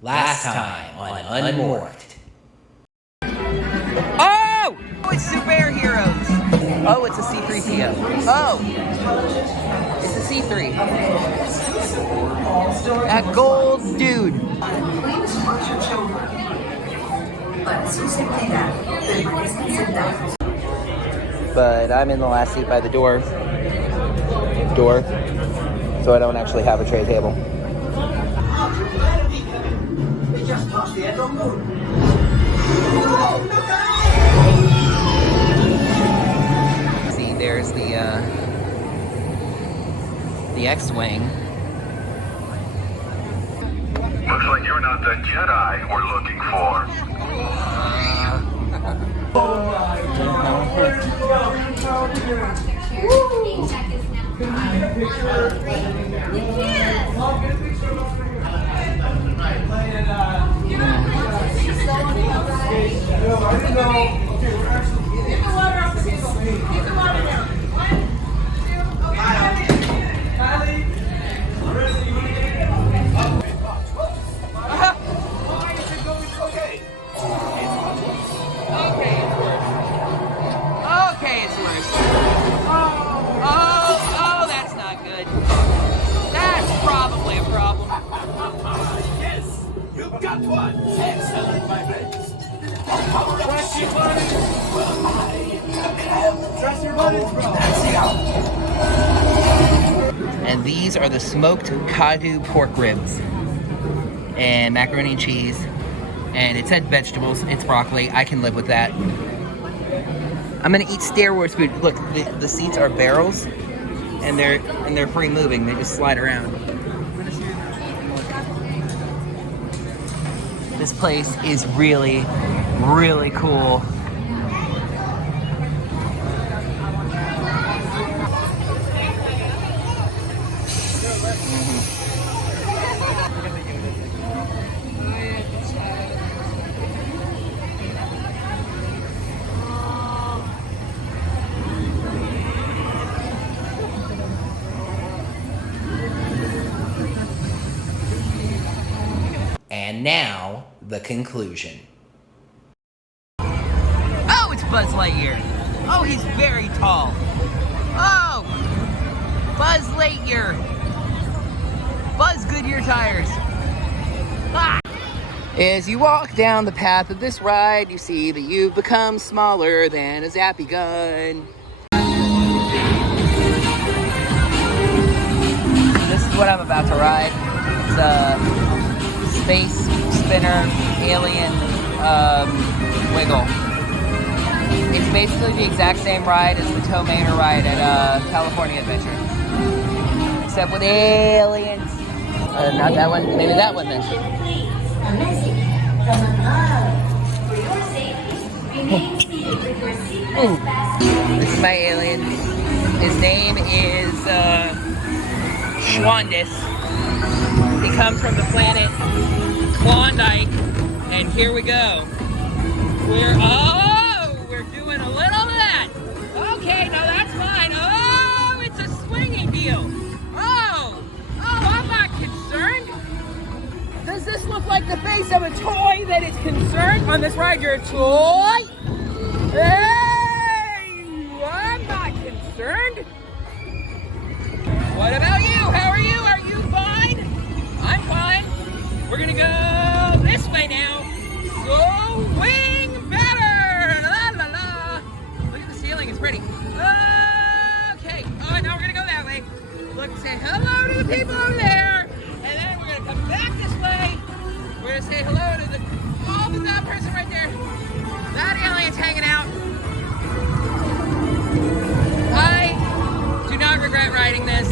Last time on Unmorphed. Oh! It's superheroes. Oh, it's a C3PO. Oh! It's a C3. That gold dude. But I'm in the last seat by the door, so I don't actually have a tray table. See, there's the X-Wing. Looks like you're not the Jedi we're looking for. Got one! Excellent, my friends! Trust your buttons! Trust your buttons, bro! And these are the smoked Kadu pork ribs. And macaroni and cheese. And it said vegetables. It's broccoli. I can live with that. I'm gonna eat Star Wars food. Look, the seats are barrels. And they're free moving. They just slide around. This place is really, really cool. And now, the conclusion. Oh, it's Buzz Lightyear. Oh, he's very tall. Oh, Buzz Lightyear. Buzz Goodyear tires. Ah. As you walk down the path of this ride, you see that you've become smaller than a zappy gun. This is what I'm about to ride. It's a space spinner alien wiggle. It's basically the exact same ride as the Tow Mater ride at California Adventure, except with aliens. Not that one. Maybe that one then. This is my alien. His name is Schwandis. He comes from the planet Klondike, and here we go. We're doing a little of that. Okay, no, that's fine. Oh, it's a swinging deal. Oh, I'm not concerned. Does this look like the face of a toy that is concerned? On this ride, you're a toy. Hey, I'm not concerned. What about you? How are you? Are you fine? I'm fine. We're gonna go this way now. So wing better! La la la! Look at the ceiling, it's pretty. Okay. Oh, now we're gonna go that way. Look, say hello to the people over there, and then we're gonna come back this way. We're gonna say hello to that person right there. That alien's hanging out. I do not regret riding this.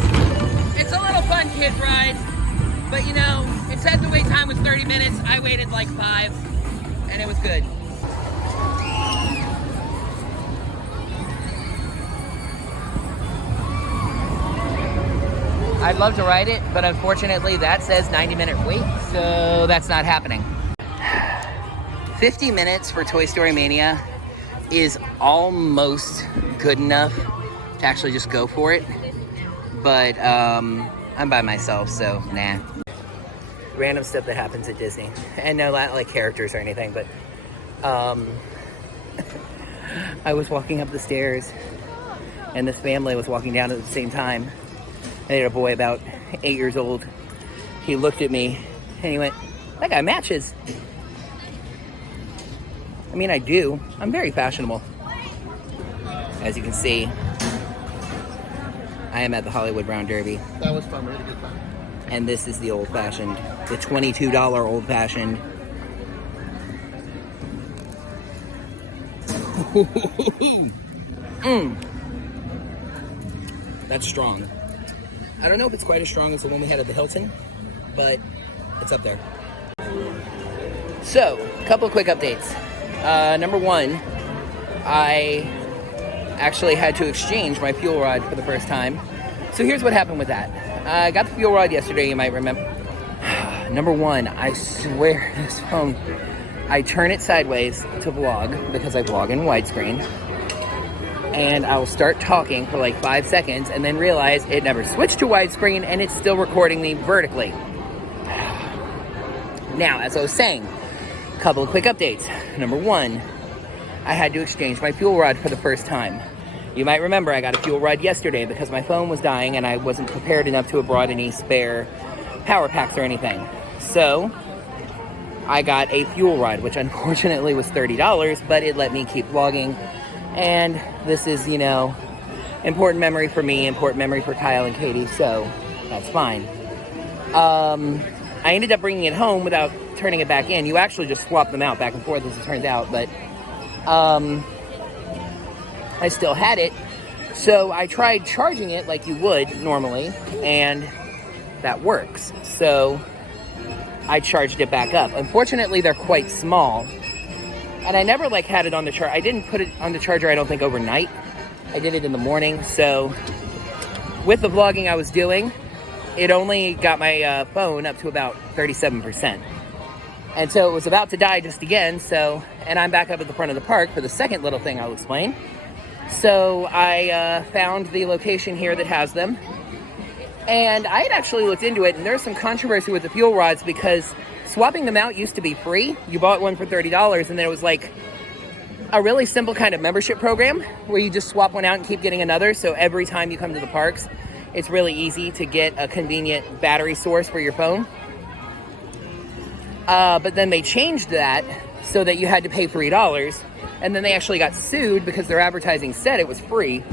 It's a little fun kids ride. But you know, it said the wait time was 30 minutes. I waited like 5, and it was good. I'd love to ride it, but unfortunately that says 90-minute wait, so that's not happening. 50 minutes for Toy Story Mania is almost good enough to actually just go for it. But I'm by myself, so nah. random stuff that happens at Disney. And no, not like characters or anything, but I was walking up the stairs and this family was walking down at the same time. They had a boy about 8 years old. He looked at me and he went, "That guy matches." I mean, I do. I'm very fashionable. As you can see, I am at the Hollywood Brown Derby. That was fun. We had a good time. And this is the old-fashioned, the $22 old-fashioned. That's strong. I don't know if it's quite as strong as the one we had at the Hilton, but it's up there. So, a couple of quick updates. Number one, I actually had to exchange my fuel rod for the first time. So here's what happened with that. I got the fuel rod yesterday, you might remember. Number one, I swear this phone, I turn it sideways to vlog because I vlog in widescreen. And I'll start talking for like 5 seconds and then realize it never switched to widescreen and it's still recording me vertically. Now, as I was saying, a couple of quick updates. Number one, I had to exchange my fuel rod for the first time. You might remember I got a fuel rod yesterday because my phone was dying and I wasn't prepared enough to have brought any spare power packs or anything. So, I got a fuel rod, which unfortunately was $30, but it let me keep vlogging. And this is, you know, important memory for me, important memory for Kyle and Katie, so that's fine. I ended up bringing it home without turning it back in. You actually just swap them out back and forth, as it turns out, but I still had it. So I tried charging it like you would normally, and that works. So I charged it back up. Unfortunately, they're quite small. And I never like had it on the charger. I didn't put it on the charger, I don't think, overnight. I did it in the morning. So with the vlogging I was doing, it only got my phone up to about 37%. And so it was about to die just again. So, and I'm back up at the front of the park for the second little thing I'll explain. So I found the location here that has them. And I had actually looked into it, and there's some controversy with the fuel rods because swapping them out used to be free. You bought one for $30, and then it was like a really simple kind of membership program where you just swap one out and keep getting another. So every time you come to the parks, it's really easy to get a convenient battery source for your phone. But then they changed that so that you had to pay $3. And then they actually got sued because their advertising said it was free.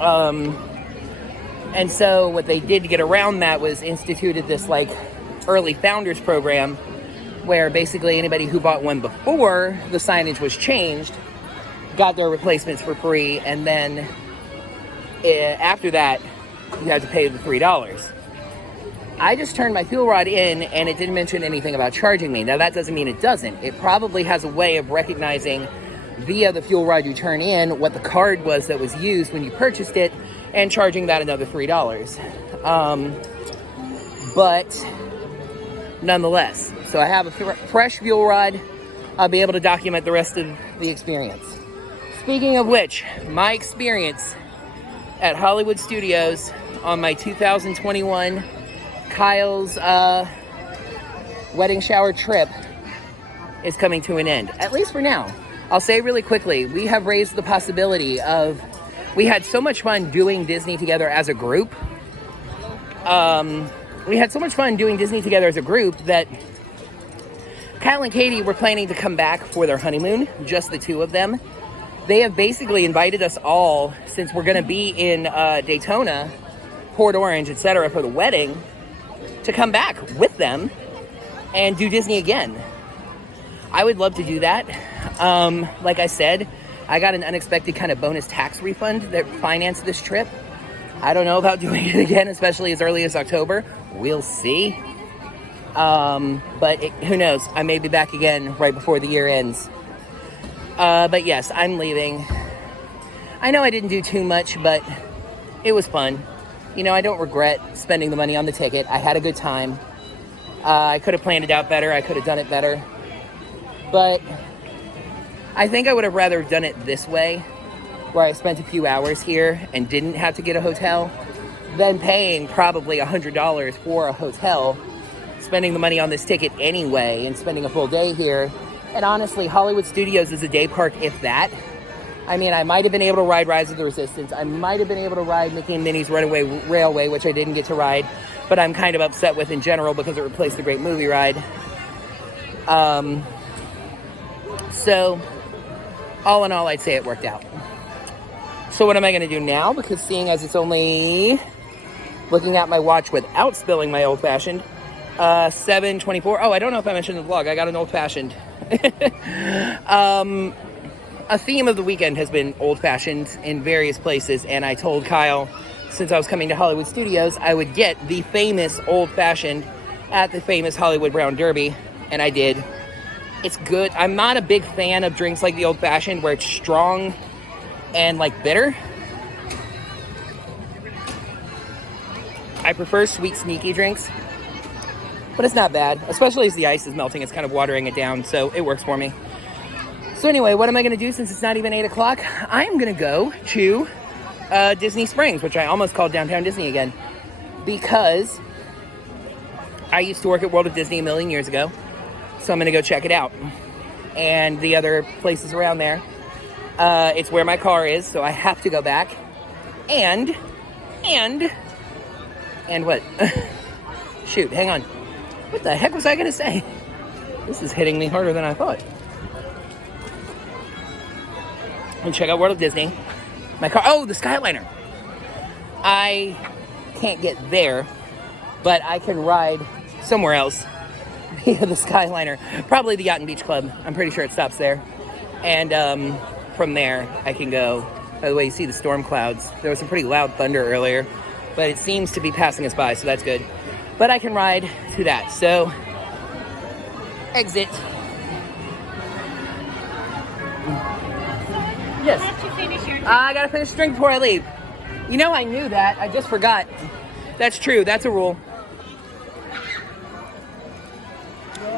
And so what they did to get around that was instituted this like early founders program where basically anybody who bought one before the signage was changed got their replacements for free, and then after that you had to pay the $3. I just turned my fuel rod in and it didn't mention anything about charging me. Now that doesn't mean it doesn't. It probably has a way of recognizing via the fuel rod you turn in what the card was that was used when you purchased it and charging that another $3. But nonetheless, so I have a fresh fuel rod. I'll be able to document the rest of the experience. Speaking of which, my experience at Hollywood Studios on my 2021 Kyle's wedding shower trip is coming to an end, at least for now. I'll say really quickly, we have raised the possibility of, we had so much fun doing Disney together as a group. We had so much fun doing Disney together as a group that Kyle and Katie were planning to come back for their honeymoon, just the two of them. They have basically invited us all, since we're gonna be in Daytona, Port Orange, etc. for the wedding, to come back with them and do Disney again. I would love to do that. Like I said, I got an unexpected kind of bonus tax refund that financed this trip. I don't know about doing it again, especially as early as October. We'll see. But who knows? I may be back again right before the year ends. But yes, I'm leaving. I know I didn't do too much, but it was fun. You know, I don't regret spending the money on the ticket. I had a good time. I could have planned it out better. I could have done it better. But I think I would have rather done it this way, where I spent a few hours here and didn't have to get a hotel, than paying probably $100 for a hotel spending the money on this ticket anyway and spending a full day here. And honestly, Hollywood Studios is a day park, if that. I mean, I might have been able to ride Rise of the Resistance. I might have been able to ride Mickey and Minnie's Runaway Railway, which I didn't get to ride, but I'm kind of upset with in general because it replaced the Great Movie Ride. So, all in all, I'd say it worked out. So what am I going to do now? Because seeing as it's only, looking at my watch without spilling my old-fashioned, 7:24. Oh, I don't know if I mentioned in the vlog. I got an old-fashioned. A theme of the weekend has been old-fashioned in various places, and I told Kyle, since I was coming to Hollywood Studios, I would get the famous old-fashioned at the famous Hollywood Brown Derby, and I did. It's good. I'm not a big fan of drinks like the old-fashioned where it's strong and like bitter. I prefer sweet, sneaky drinks, but it's not bad, especially as the ice is melting. It's kind of watering it down, so it works for me. So anyway, what am I going to do since it's not even 8 o'clock? I'm going to go to Disney Springs, which I almost called Downtown Disney again, because I used to work at World of Disney a million years ago, so I'm going to go check it out. And the other places around there. It's where my car is, so I have to go back. And what? Shoot, hang on. What the heck was I going to say? This is hitting me harder than I thought. And check out World of Disney. My car, oh, the Skyliner. I can't get there, but I can ride somewhere else via the Skyliner. Probably the Yacht and Beach Club. I'm pretty sure it stops there. And from there, I can go. By the way, you see the storm clouds. There was some pretty loud thunder earlier, but it seems to be passing us by, so that's good. But I can ride to that. So, exit. Yes. I gotta finish the drink before I leave. You know, I knew that. I just forgot. That's true. That's a rule.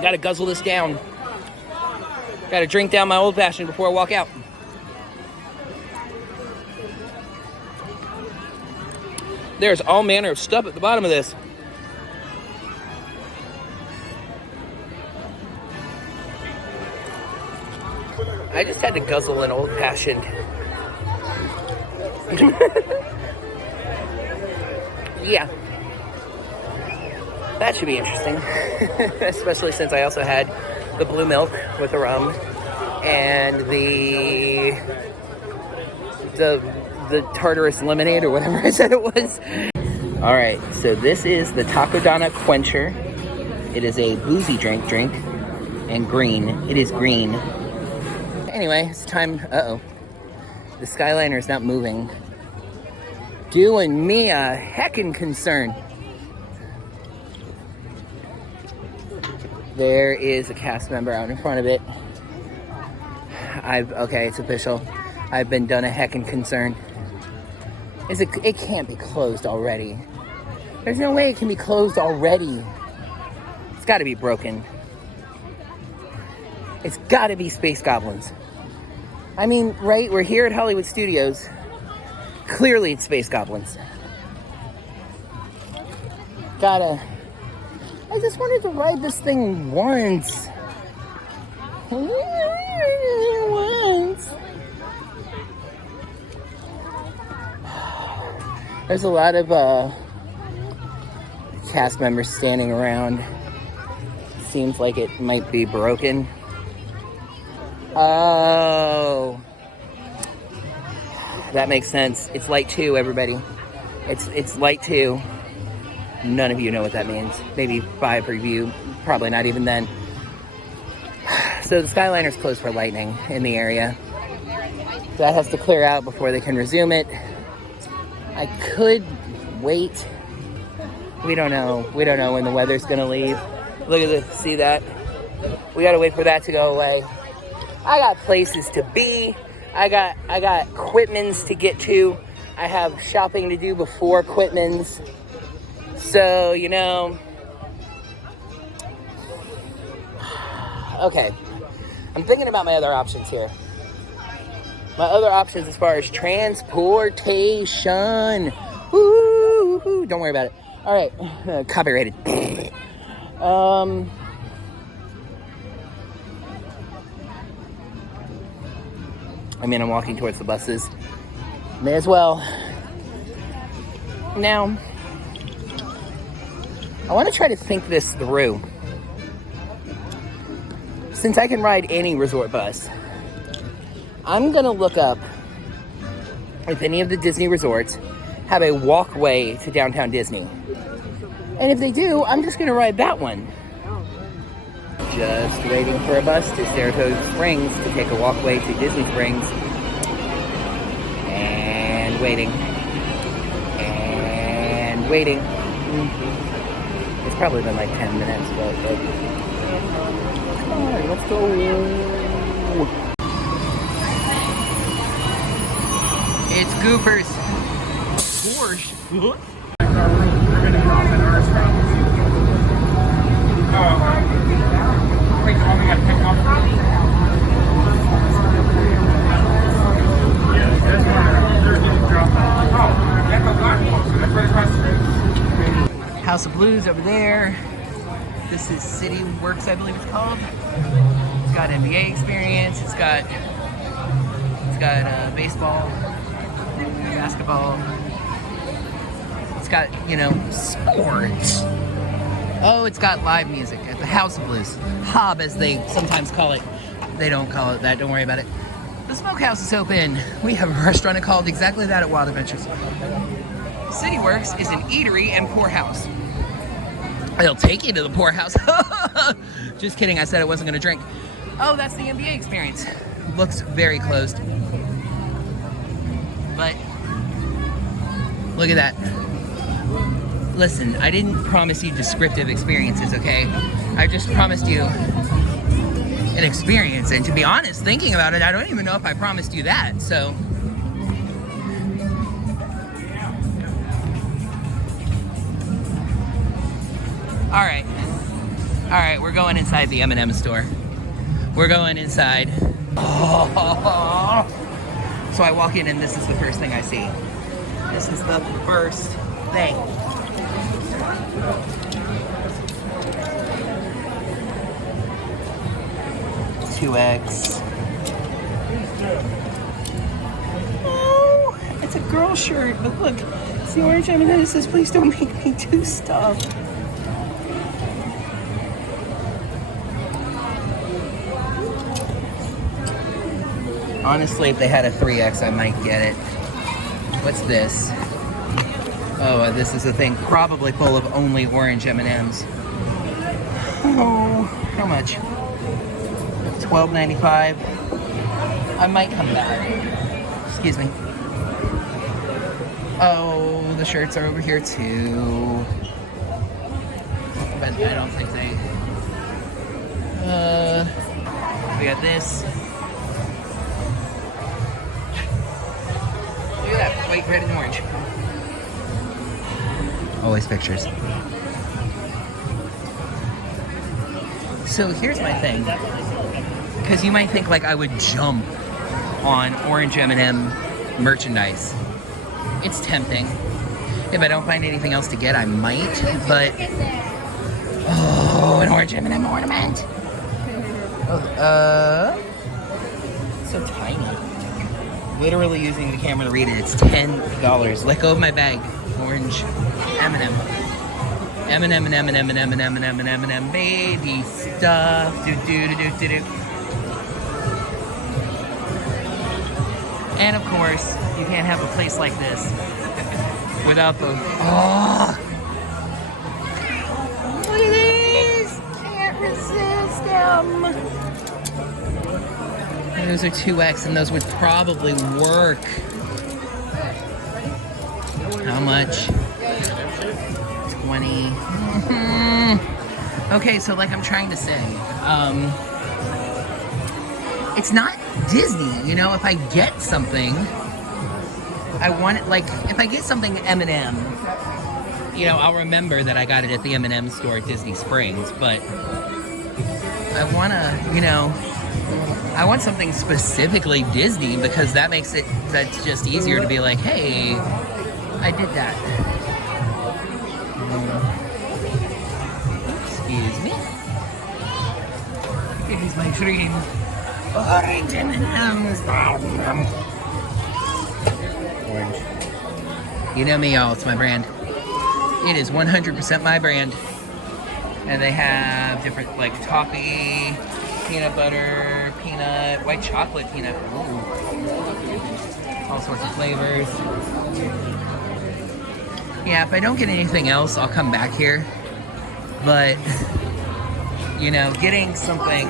Gotta guzzle this down. Gotta drink down my old-fashioned before I walk out. There's all manner of stuff at the bottom of this. I just had to guzzle an old-fashioned. Yeah. That should be interesting. Especially since I also had the blue milk with the rum and the tartarus lemonade or whatever I said it was. All right, so this is the Takodana Quencher. It is a boozy drink and green. It is green. Anyway, it's time. Uh-oh. The Skyliner is not moving. Doing me a heckin' concern. There is a cast member out in front of it. Okay, it's official. I've been done a heckin' concern. It can't be closed already. There's no way it can be closed already. It's gotta be broken. It's gotta be Space Goblins. I mean, right, we're here at Hollywood Studios. Clearly it's Space Goblins. I just wanted to ride this thing once. There's a lot of cast members standing around. Seems like it might be broken. Oh, that makes sense. It's light 2, everybody. It's light 2. None of you know what that means. Maybe 5 of you, probably not even then. So the Skyliner's closed for lightning in the area. That has to clear out before they can resume it. I could wait. We don't know. We don't know when the weather's gonna leave. Look at this, see that? We gotta wait for that to go away. I got places to be. I got Quitman's to get to. I have shopping to do before Quitman's. So, you know. Okay. I'm thinking about my other options here. My other options as far as transportation. Woo-hoo. Don't worry about it. All right. Copyrighted. I mean, I'm walking towards the buses. May as well. Now, I want to try to think this through. Since I can ride any resort bus, I'm going to look up if any of the Disney resorts have a walkway to downtown Disney. And if they do, I'm just going to ride that one. Just waiting for a bus to Saratoga Springs to take a walkway to Disney Springs. And waiting. And waiting. It's probably been like 10 minutes, but come on, let's go. It's Goopers. Porsche. House of Blues over there. This is City Works, I believe it's called. It's got NBA experience. It's got baseball, basketball. It's got, you know, sports. Oh, it's got live music at the House of Blues. Hob, as they sometimes call it. They don't call it that, don't worry about it. The Smokehouse is open. We have a restaurant called exactly that at Wild Adventures. City Works is an eatery and poorhouse. They'll take you to the poorhouse. Just kidding, I said I wasn't gonna drink. Oh, that's the NBA experience. Looks very closed. But, look at that. Listen, I didn't promise you descriptive experiences, okay? I just promised you an experience. And to be honest, thinking about it, I don't even know if I promised you that, so. All right, we're going inside the M&M store. We're going inside. Oh. So I walk in and this is the first thing I see. This is the first thing. $2X. Oh, it's a girl shirt, but look, it's the orange M&M. It says, please don't make me do stuff. Honestly, if they had a 3X, I might get it. What's this? Oh, this is a thing probably full of only orange M&Ms. Oh, how much? $12.95. I might come back. Excuse me. Oh, the shirts are over here too. But I don't think they... we got this. Look at that, white, red, and orange. Always pictures. So here's my thing. Because you might think like I would jump on orange M&M merchandise. It's tempting. If I don't find anything else to get, I might, but... Oh, an orange M&M ornament! Oh, so tiny. Literally using the camera to read it, it's $10. Let go of my bag. Orange M&M. M&M and M&M and M&M and M&M and M. Baby stuff. Do-do-do-do-do-do. And of course, you can't have a place like this without the... Oh! Look at these! Can't resist them! And those are 2X, and those would probably work. How much? 20. Okay, so like I'm trying to say, it's not Disney, you know? If I get something, I want it, like, if I get something M&M, you know, I'll remember that I got it at the M&M store at Disney Springs, but I want to, you know, I want something specifically Disney because that makes it, that's just easier to be like, hey, I did that. Excuse is my dream. Orange M&Ms. Orange. You know me, y'all. It's my brand. It is 100% my brand. And they have different, like, toffee, peanut butter, peanut, white chocolate peanut. Ooh. All sorts of flavors. Yeah, if I don't get anything else, I'll come back here. But, you know, getting something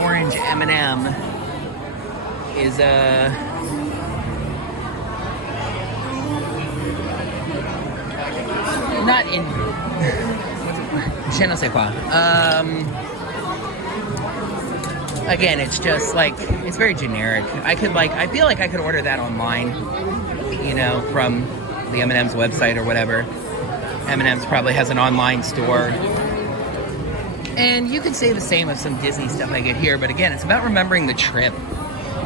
orange M&M is not in je ne sais quoi. Again, it's just like, it's very generic. I feel like I could order that online, you know, from the M&M's website or whatever. M&M's probably has an online store. And you can say the same of some Disney stuff I get here, but again, it's about remembering the trip.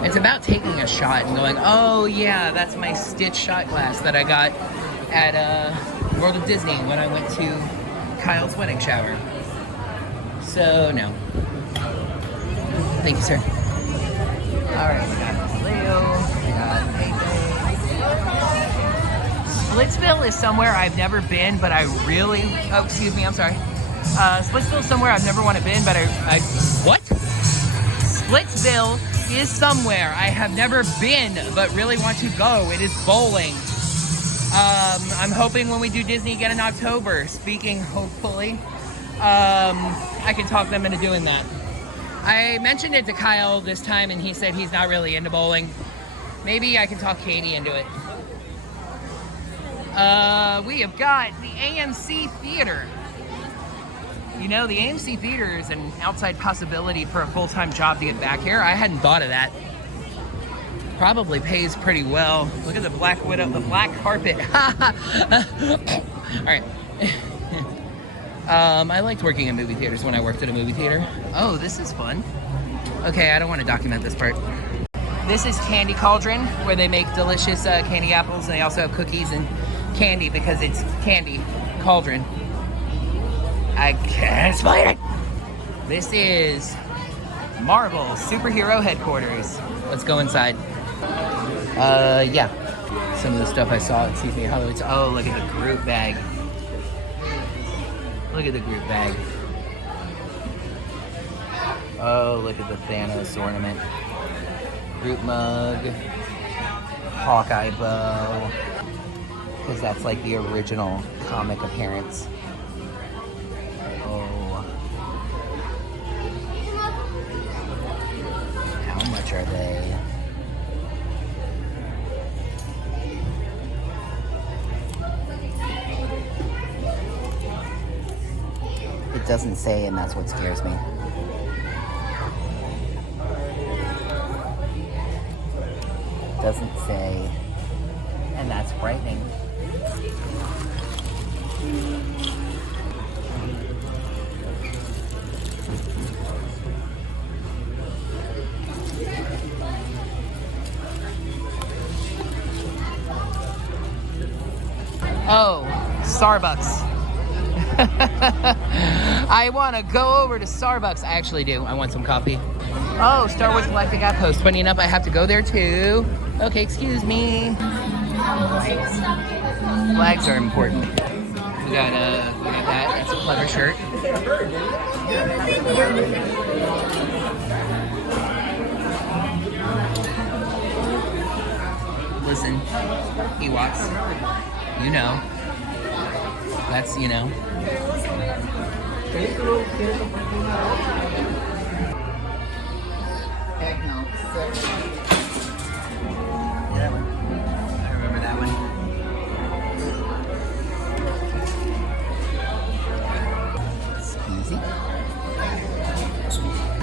It's about taking a shot and going, oh yeah, that's my Stitch shot glass that I got at World of Disney when I went to Kyle's wedding shower. So, no. Thank you, sir. Alright, we got Leo, we got Splitsville is somewhere I've never been, but I really, oh, excuse me, I'm sorry. Splitsville is somewhere I've never want to been, but what? Splitsville is somewhere I have never been, but really want to go. It is bowling. I'm hoping when we do Disney again in October, speaking hopefully, I can talk them into doing that. I mentioned it to Kyle this time and he said he's not really into bowling. Maybe I can talk Katie into it. We have got the AMC Theater. You know, the AMC Theater is an outside possibility for a full-time job to get back here. I hadn't thought of that. Probably pays pretty well. Look at the Black Widow, the black carpet. All right. I liked working in movie theaters when I worked at a movie theater. Oh, this is fun. Okay, I don't want to document this part. This is Candy Cauldron, where they make delicious candy apples, and they also have cookies and candy because it's Candy Cauldron. I can't explain it. This is Marvel Superhero Headquarters. Let's go inside. Yeah. Some of the stuff I saw at CC Hollywood. Oh, look at the group bag. Look at the group bag. Oh, look at the Thanos ornament. Group mug. Hawkeye bow. Because that's like the original comic appearance. Oh. How much are they? It doesn't say, and that's what scares me. It doesn't say, and that's frightening. Oh, Starbucks. I want to go over to Starbucks. I actually do. I want some coffee. Oh, Star Wars Galactic Outpost. Funny enough, I have to go there too. Okay, excuse me. Flags are important. We got that. It's a clever shirt. Listen, Ewoks. You know. That's, you know. Yeah, I remember that one. It's easy.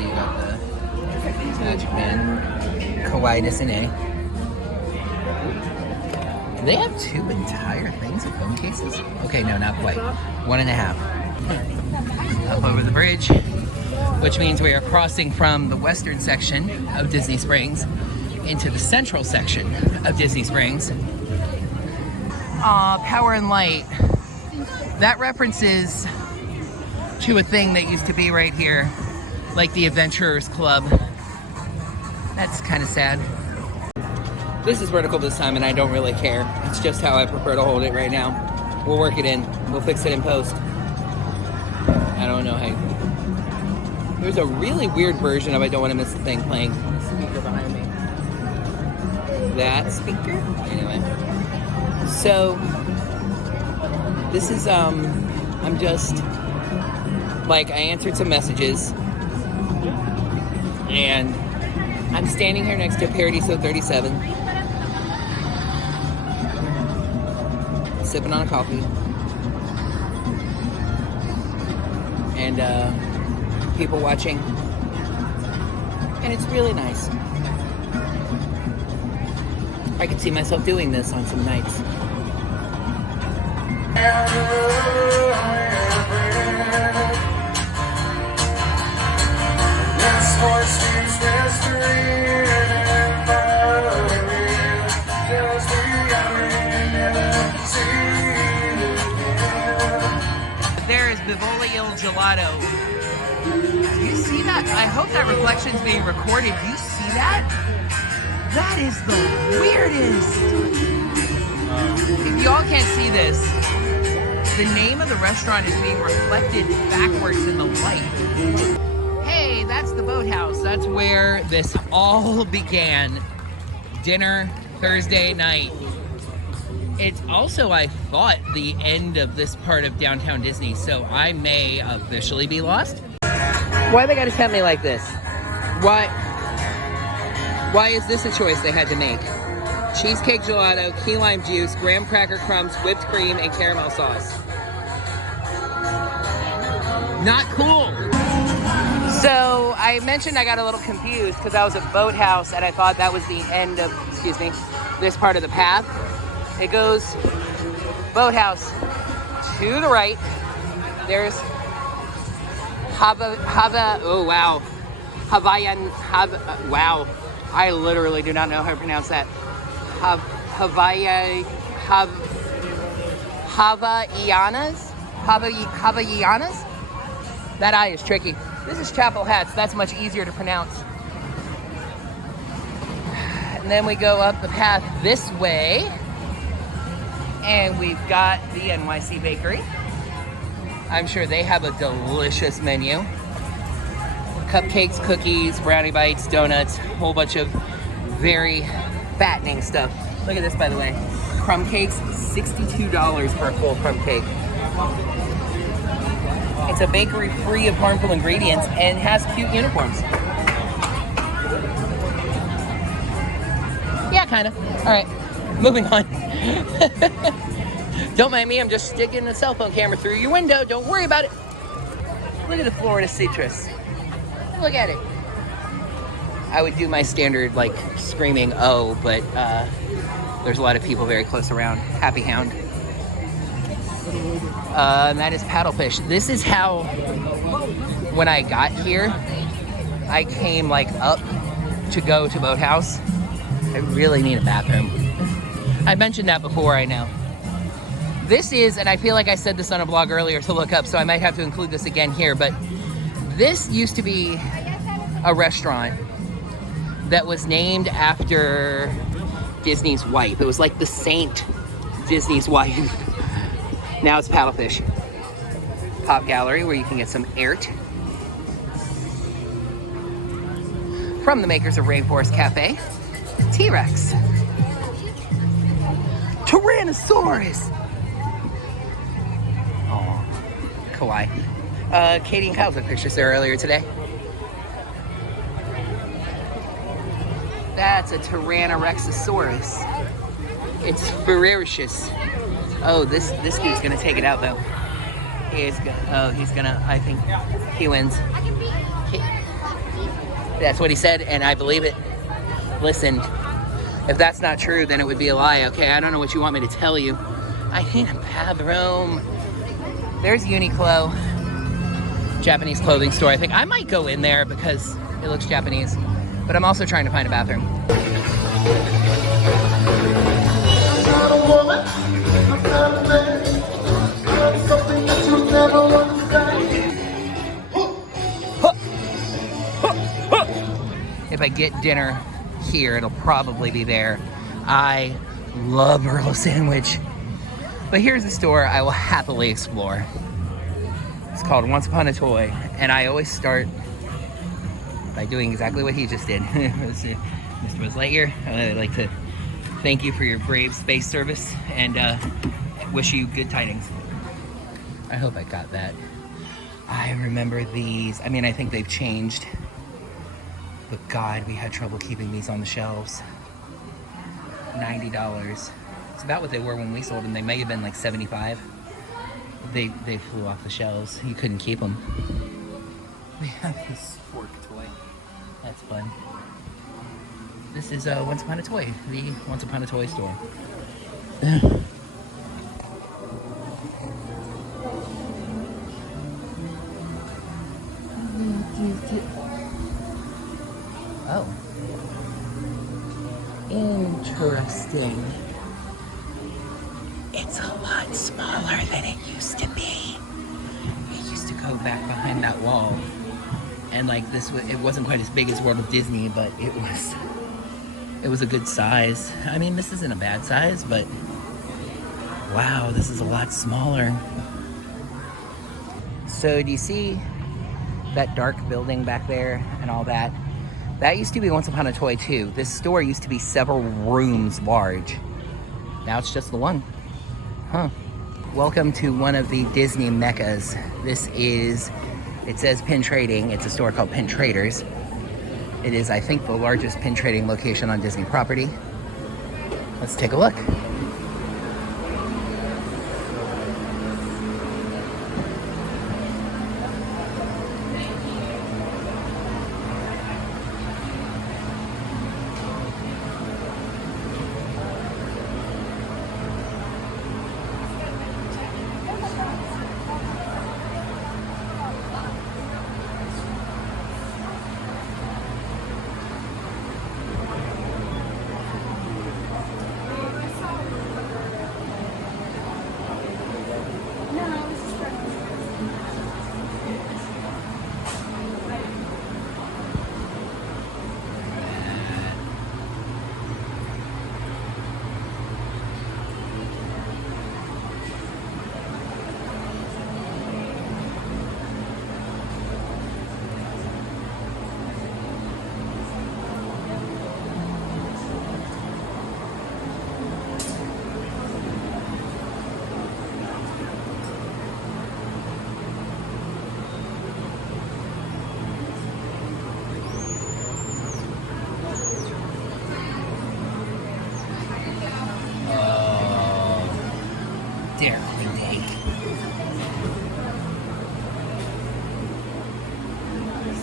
You got the Magic Man, Kawaii and A. Do they have 2 entire things of phone cases? Okay, no, not quite. 1.5. Up over the bridge, which means we are crossing from the western section of Disney Springs into the central section of Disney Springs. Power and Light. That references to a thing that used to be right here, like the Adventurers Club. That's kind of sad. This is vertical this time, and I don't really care. It's just how I prefer to hold it right now. We'll work it in. We'll fix it in post. I don't know how. There's a really weird version of I Don't Want to Miss a Thing playing. Speaker behind me. That speaker? Anyway. So, this is, I'm just, like, I answered some messages. And I'm standing here next to Paradiso 37. Sipping on a coffee. And, people watching. And it's really nice. I could see myself doing this on some nights. There is Bivolio Gelato. Do you see that? I hope that reflection's being recorded. Do you see that? That is the weirdest. If y'all can't see this, the name of the restaurant is being reflected backwards in the light. Hey, that's the boathouse. That's where this all began. Dinner Thursday night. It's also, I thought, the end of this part of downtown Disney, so I may officially be lost. Why they gotta tempt me like this? Why is this a choice they had to make? Cheesecake gelato, key lime juice, graham cracker crumbs, whipped cream, and caramel sauce. Not cool. So I mentioned I got a little confused because I was at Boathouse and I thought that was the end of, excuse me, this part of the path. It goes Boathouse to the right. There's wow. I literally do not know how to pronounce that. Havaianas? That I is tricky. This is Chapel Hats. That's much easier to pronounce. And then we go up the path this way. And we've got the NYC Bakery. I'm sure they have a delicious menu. Cupcakes, cookies, brownie bites, donuts, a whole bunch of very fattening stuff. Look at this, by the way. Crumb cakes, $62 for a full crumb cake. It's a bakery free of harmful ingredients and has cute uniforms. Yeah, kind of. All right, moving on. Don't mind me, I'm just sticking the cell phone camera through your window. Don't worry about it. Look at the Florida citrus. Look at it. I would do my standard, like, screaming, oh, but there's a lot of people very close around. Happy Hound. And that is Paddlefish. This is how, when I got here, I came, like, up to go to Boathouse. I really need a bathroom. I mentioned that before, I know. This is, and I feel like I said this on a blog earlier to look up, so I might have to include this again here, but this used to be a restaurant that was named after Disney's wife. It was like the saint Disney's wife. Now it's Paddlefish. Pop Gallery, where you can get some airt. From the makers of Rainforest Cafe, T-Rex. Tyrannosaurus! Oh, kawaii. Katie and Kyle took pictures there earlier today. That's a Tyrannosaurus. It's ferocious. Oh, this dude's gonna take it out though. He's gonna, I think he wins. That's what he said, and I believe it. Listen, if that's not true, then it would be a lie, okay? I don't know what you want me to tell you. I need a bathroom. There's Uniqlo. Japanese clothing store. I think I might go in there because it looks Japanese. But I'm also trying to find a bathroom. I'm not a woman, I'm not a man. I'm something that you'll never understand. if I get dinner here, it'll probably be there. I love Earl Sandwich. But here's a store I will happily explore. It's called Once Upon a Toy, and I always start by doing exactly what he just did. Mr. Buzz Lightyear, I'd like to thank you for your brave space service and wish you good tidings. I hope I got that. I remember these. I mean, I think they've changed, but God, we had trouble keeping these on the shelves. $90. It's about what they were when we sold them. They may have been like $75. They flew off the shelves. You couldn't keep them. We have this fork toy. That's fun. This is Once Upon a Toy, the Once Upon a Toy store. Oh. Interesting. It's a lot smaller than it used to be. It used to go back behind that wall. And like this, it wasn't quite as big as World of Disney, but it was a good size. I mean, this isn't a bad size, but wow, this is a lot smaller. So do you see that dark building back there and all that? That used to be Once Upon a Toy too. This store used to be several rooms large. Now it's just the one. Huh. Welcome to one of the Disney meccas. This is, it says Pin Trading. It's a store called Pin Traders. It is, I think, the largest pin trading location on Disney property. Let's take a look.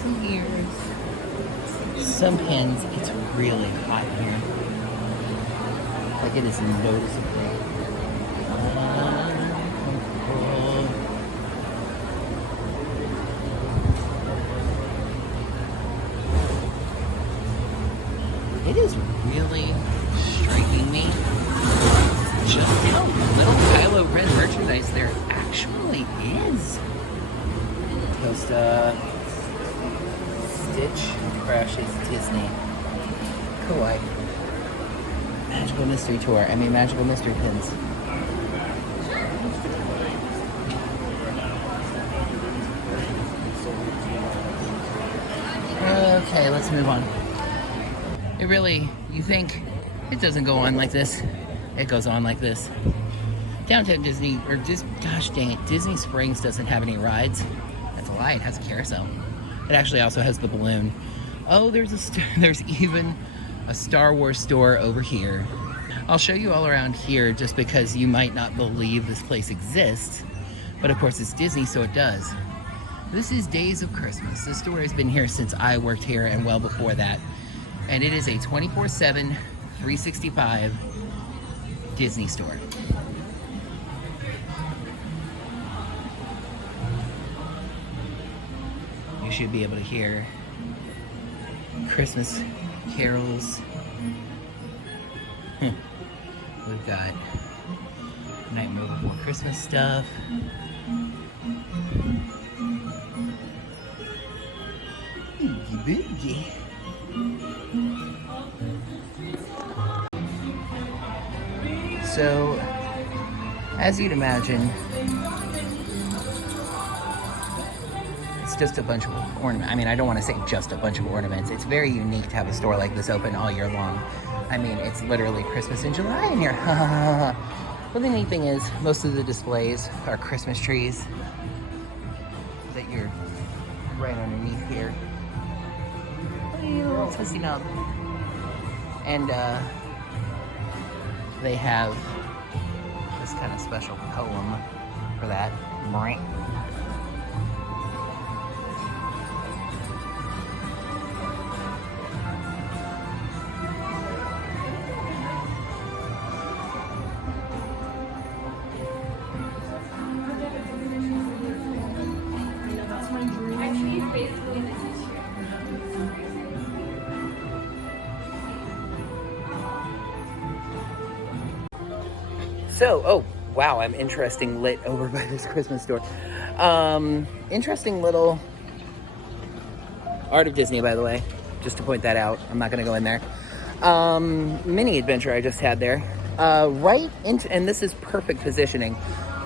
Some ears. Some pins. It's really hot here. Like it is noticeably uncomfortable. It is really striking me just how little Kylo Ren merchandise there actually is. Just Stitch crashes Disney. Kawaii. Magical Mystery Tour. I mean, Magical Mystery Pins. Okay, let's move on. It really, you think it doesn't go on like this? It goes on like this. Downtown Disney, or just, gosh dang it, Disney Springs doesn't have any rides. That's a lie, it has a carousel. It actually also has the balloon. Oh, there's even a Star Wars store over here. I'll show you all around here just because you might not believe this place exists. But of course it's Disney, so it does. This is Days of Christmas. This store has been here since I worked here and well before that. And it is a 24/7, 365 Disney store. You should be able to hear Christmas carols. We've got Nightmare Before Christmas stuff. Boogie boogie. So, as you'd imagine, it's just a bunch of ornaments. I mean, I don't want to say just a bunch of ornaments. It's very unique to have a store like this open all year long. I mean, it's literally Christmas in July in here. Well, the neat thing is, most of the displays are Christmas trees that you're right underneath here. Little twisty knob. And they have this kind of special poem for that. So, oh, wow, I'm interesting lit over by this Christmas store. Interesting little Art of Disney, by the way, just to point that out. I'm not going to go in there. Mini adventure I just had there. Right into, and this is perfect positioning,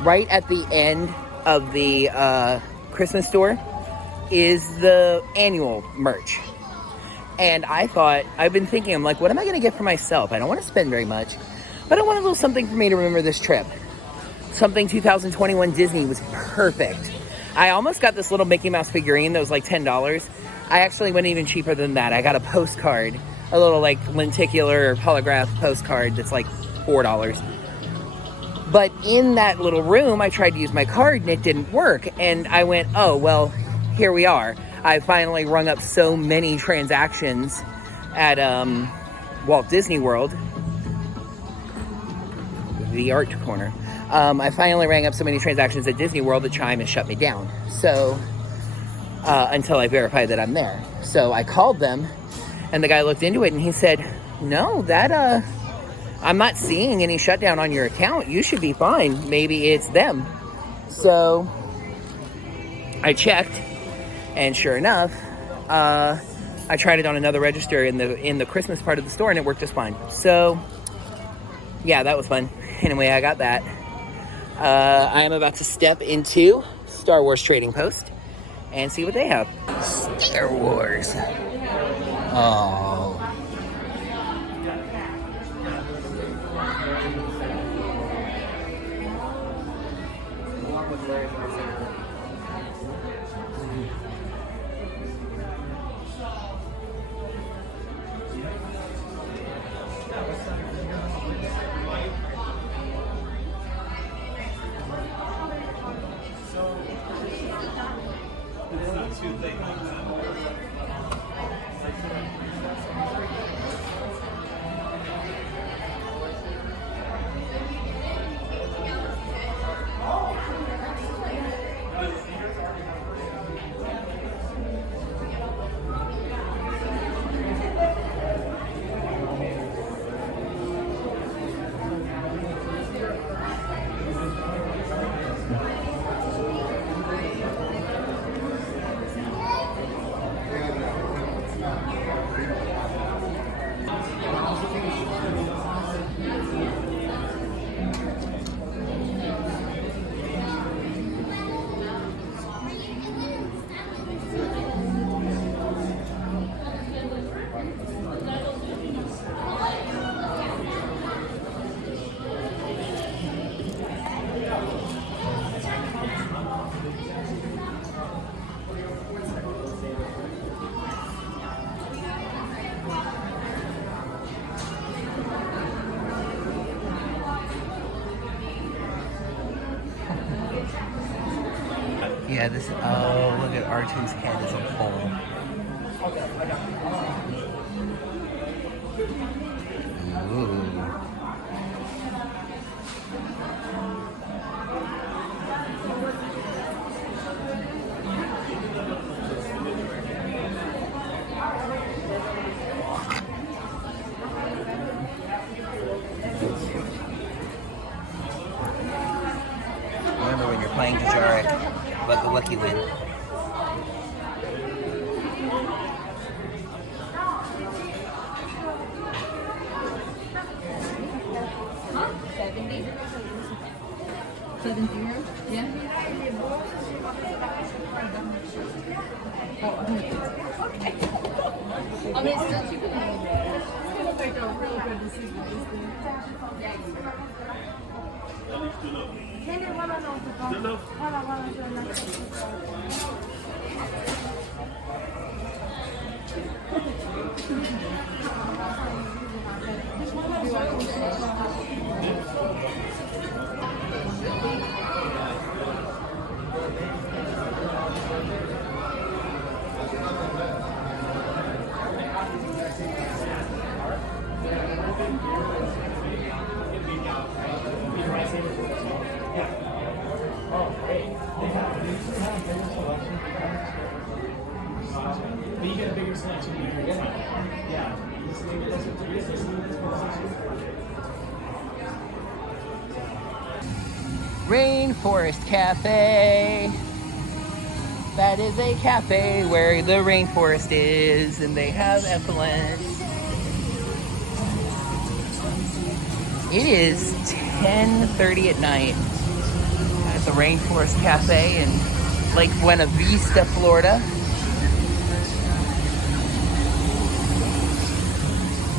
right at the end of the Christmas store is the annual merch. And I thought, I've been thinking, I'm like, what am I going to get for myself? I don't want to spend very much. But I want a little something for me to remember this trip. Something 2021 Disney was perfect. I almost got this little Mickey Mouse figurine that was like $10. I actually went even cheaper than that. I got a postcard, a little like lenticular holograph postcard that's like $4. But in that little room, I tried to use my card and it didn't work. And I went, oh, well, here we are. I finally rung up so many transactions at Walt Disney World. The art corner. I finally rang up so many transactions at Disney World that Chime has shut me down. So, until I verified that I'm there. So I called them and the guy looked into it and he said, no, that, I'm not seeing any shutdown on your account. You should be fine. Maybe it's them. So I checked and sure enough, I tried it on another register in the Christmas part of the store and it worked just fine. So yeah, that was fun. Anyway, I got that. I am about to step into Star Wars Trading Post and see what they have. Star Wars. Oh. Yeah, this, oh, look at R2's head as a whole. Ooh. Remember when you're playing Tajaric, but the lucky win. Rainforest Cafe. That is a cafe where the rainforest is, and they have effluent. It is 10:30 at night at the Rainforest Cafe in Lake Buena Vista, Florida.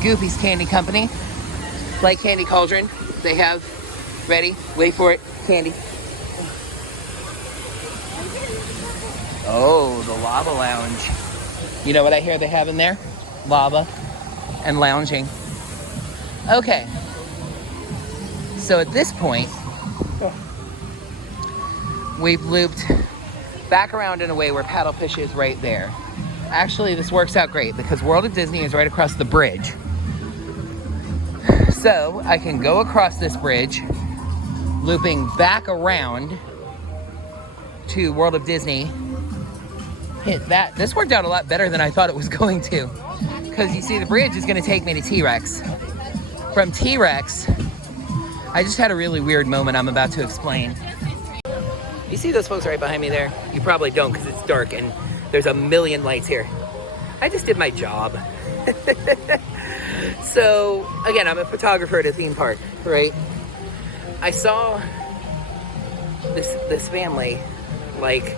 Goofy's Candy Company, like Candy Cauldron, they have ready, wait for it, candy. Oh, the Lava Lounge. You know what I hear they have in there? Lava and lounging. Okay. So at this point, we've looped back around in a way where Paddlefish is right there. Actually, this works out great because World of Disney is right across the bridge. So I can go across this bridge, looping back around to World of Disney, hit that. This worked out a lot better than I thought it was going to, because you see the bridge is going to take me to T-Rex. From T-Rex, I just had a really weird moment I'm about to explain. You see those folks right behind me there? You probably don't because it's dark and there's a million lights here. I just did my job. So, again, I'm a photographer at a theme park, right? I saw this family, like,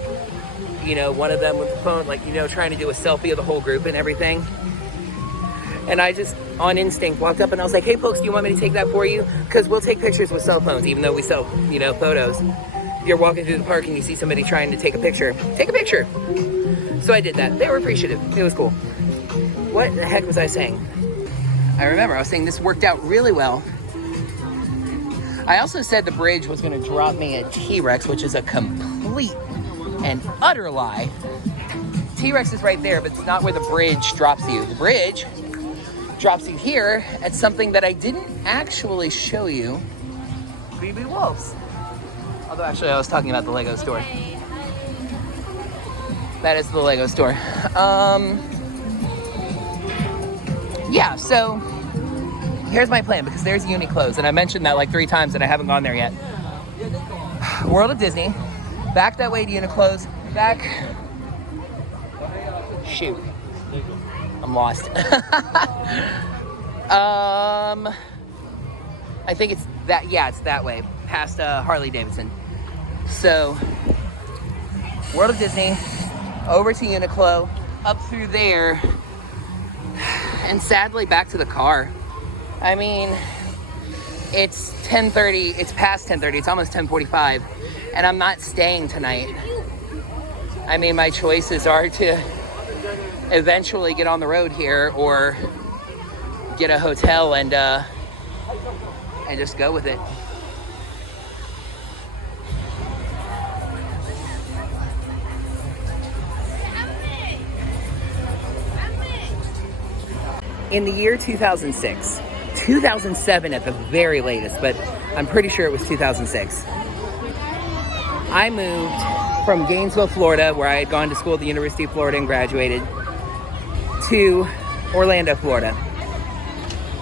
you know, one of them with the phone, like, you know, trying to do a selfie of the whole group and everything. And I just, on instinct, walked up and I was like, hey, folks, do you want me to take that for you? Because we'll take pictures with cell phones, even though we sell, you know, photos. If you're walking through the park and you see somebody trying to take a picture, take a picture. So I did that. They were appreciative. It was cool. What the heck was I saying? I remember I was saying this worked out really well. I also said the bridge was going to drop me at T-Rex, which is a complete and utter lie. T-Rex is right there, but it's not where the bridge drops you. The bridge drops you here at something that I didn't actually show you. BB Wolves. Although actually I was talking about the Lego store. That is the Lego store. Yeah, so here's my plan, because there's Uniqlo's, and I mentioned that like 3 times and I haven't gone there yet. World of Disney, back that way to Uniqlo's, back, shoot, I'm lost. I think it's that, yeah, it's that way, past Harley Davidson. So, World of Disney, over to Uniqlo, up through there, and sadly back to the car. I mean, it's 10:30, it's past 10:30, it's almost 10:45, and I'm not staying tonight. I mean, my choices are to eventually get on the road here or get a hotel and just go with it. In the year 2006, 2007 at the very latest, but I'm pretty sure it was 2006, I moved from Gainesville, Florida, where I had gone to school at the University of Florida and graduated, to Orlando, Florida.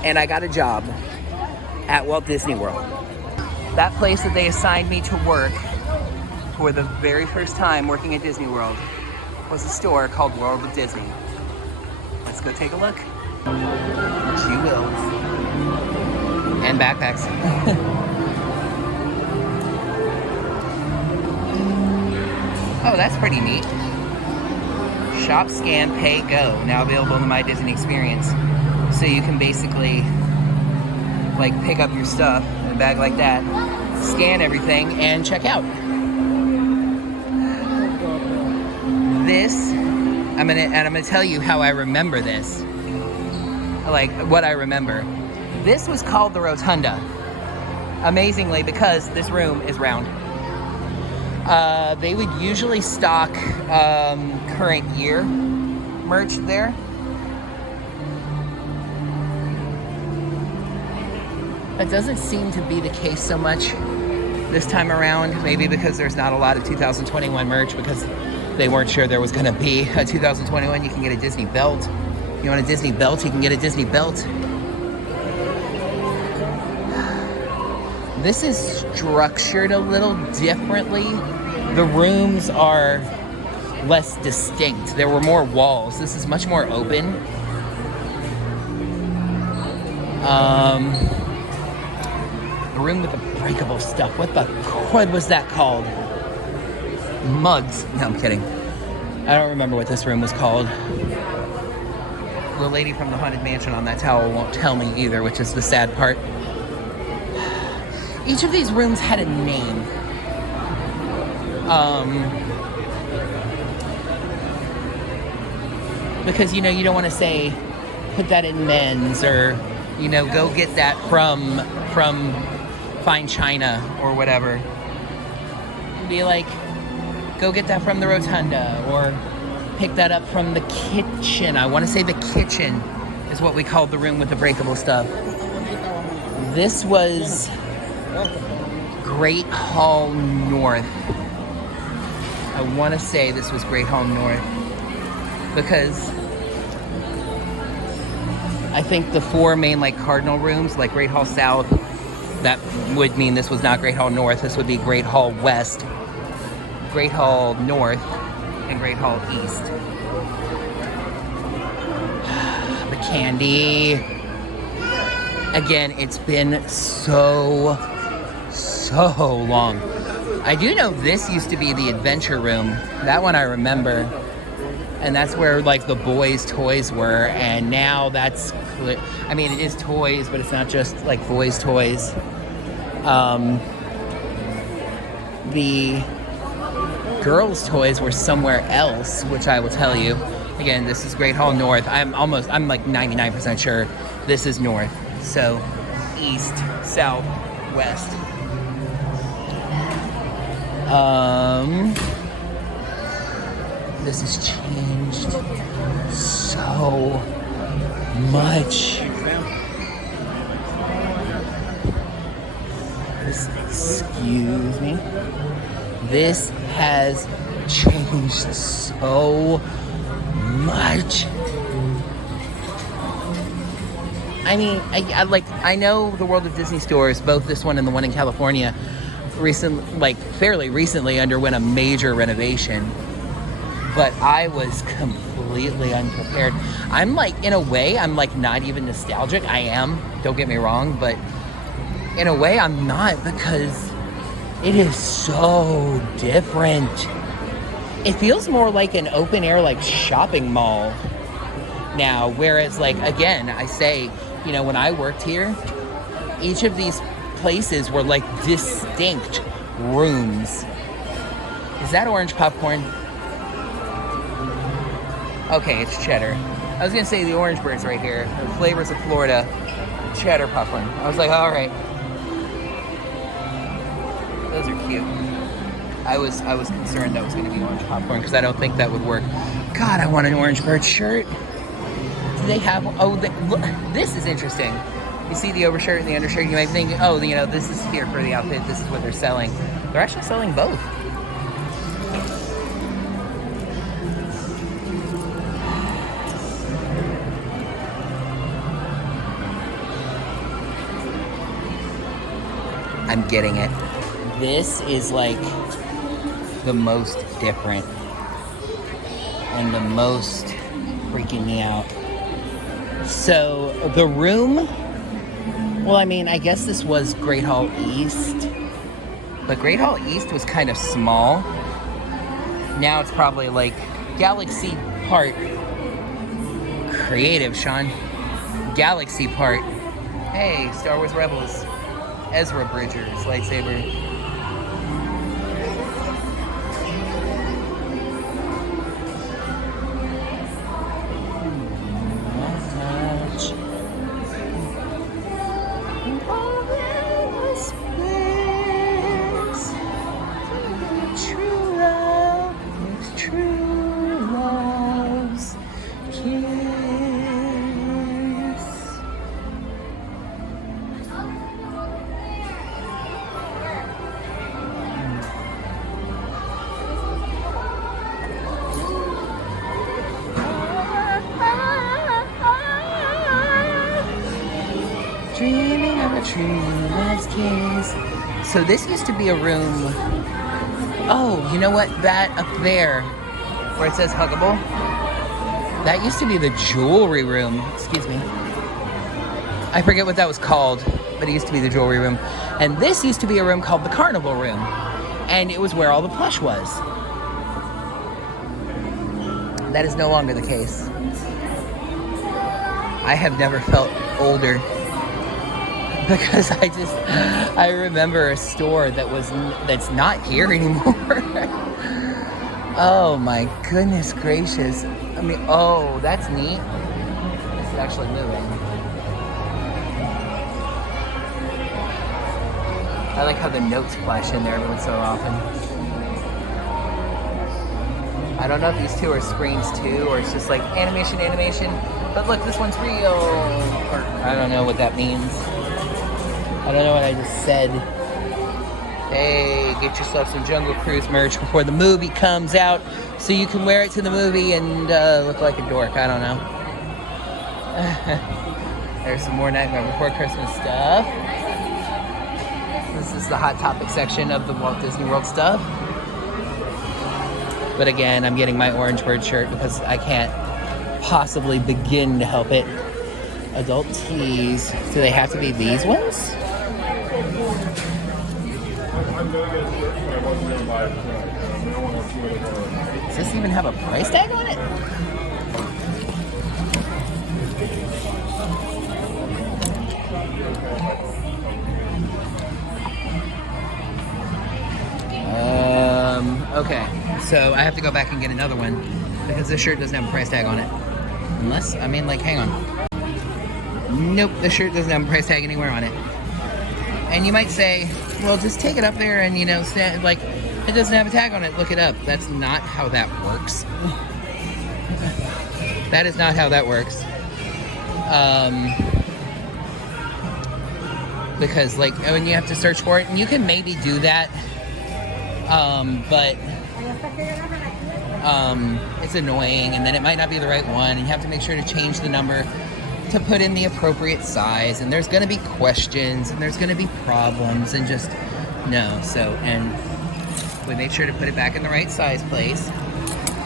And I got a job at Walt Disney World. That place that they assigned me to work for the very first time working at Disney World was a store called World of Disney. Let's go take a look. She will. And backpacks. Oh, that's pretty neat. shop, scan, pay, go. Now available in the My Disney experience. So you can basically like pick up your stuff in a bag like that, scan everything, and check out. This, I'm gonna tell you how I remember this. Like what I remember. This was called the Rotunda. Amazingly, because this room is round. They would usually stock current year merch there. That doesn't seem to be the case so much this time around. Maybe because there's not a lot of 2021 merch, because they weren't sure there was going to be a 2021. You can get a Disney belt. You want a Disney belt? You can get a Disney belt. This is structured a little differently. The rooms are less distinct. There were more walls. This is much more open. The room with the breakable stuff. What was that called? Mugs. No, I'm kidding. I don't remember what this room was called. The lady from the Haunted Mansion on that towel won't tell me either, which is the sad part. Each of these rooms had a name. Because, you know, you don't want to say, put that in men's, or, you know, go get that from Fine China or whatever. Be like, go get that from the Rotunda, or pick that up from the kitchen. I want to say the kitchen is what we called the room with the breakable stuff. This was Great Hall North. I want to say this was Great Hall North, because I think the four main like cardinal rooms, like Great Hall South, that would mean this was not Great Hall North. This would be Great Hall West, Great Hall North, and Great Hall East. The candy. Again, it's been so long. I do know this used to be the adventure room. That one I remember. And that's where like the boys' toys were. And now that's, I mean, it is toys, but it's not just like boys' toys. The girls' toys were somewhere else, which I will tell you. Again, this is Great Hall North. I'm like 99% sure this is North. So, East, South, West. This has changed so much. Excuse me. This has changed so much. I mean, I know the World of Disney stores, both this one and the one in California, fairly recently underwent a major renovation. But I was completely unprepared. I'm like, in a way, I'm like not even nostalgic. I am, don't get me wrong, but in a way I'm not, because it is so different. It feels more like an open air, like shopping mall now, whereas like, again, I say, you know, when I worked here, each of these places were like distinct rooms. Is that orange popcorn? Okay, it's cheddar. I was gonna say the orange bird's right here. The flavors of Florida, cheddar popcorn. I was like, all right. Those are cute. I was concerned that was gonna be orange popcorn, because I don't think that would work. God, I want an orange bird shirt. Do they have, look, this is interesting. You see the overshirt and the undershirt, you might think, oh, you know, this is here for the outfit, this is what they're selling. They're actually selling both. I'm getting it. This is like the most different and the most freaking me out. So the room, well, I mean, I guess this was Great Hall East, but Great Hall East was kind of small. Now it's probably like Galaxy part. Creative, Sean. Galaxy part. Hey, Star Wars Rebels. Ezra Bridger's lightsaber. Dreaming of a true love's kiss. So this used to be a room. Oh, you know what? That up there, where it says huggable, that used to be the jewelry room. Excuse me. I forget what that was called, but it used to be the jewelry room. And this used to be a room called the carnival room. And it was where all the plush was. That is no longer the case. I have never felt older. Because I remember a store that's not here anymore. Oh my goodness gracious. I mean, oh, that's neat. It's actually moving. I like how the notes flash in there every once in a often. I don't know if these two are screens too, or it's just like animation. But look, this one's real. Or, I don't know what that means. I don't know what I just said. Hey, get yourself some Jungle Cruise merch before the movie comes out so you can wear it to the movie and look like a dork. I don't know. There's some more Nightmare Before Christmas stuff. This is the Hot Topic section of the Walt Disney World stuff. But again, I'm getting my Orange Bird shirt because I can't possibly begin to help it. Adult tees. Do they have to be these ones? Does this even have a price tag on it? Okay, so I have to go back and get another one because this shirt doesn't have a price tag on it. Unless, I mean, like, hang on. Nope, the shirt doesn't have a price tag anywhere on it. And you might say, well, just take it up there and, you know, stand, like, it doesn't have a tag on it, look it up. That's not how that works. That is not how that works. Because, like, when you have to search for it, and you can maybe do that, but it's annoying, and then it might not be the right one, and you have to make sure to change the number to put in the appropriate size, and there's going to be questions, and there's going to be problems, and just no. So, and we made sure to put it back in the right size place.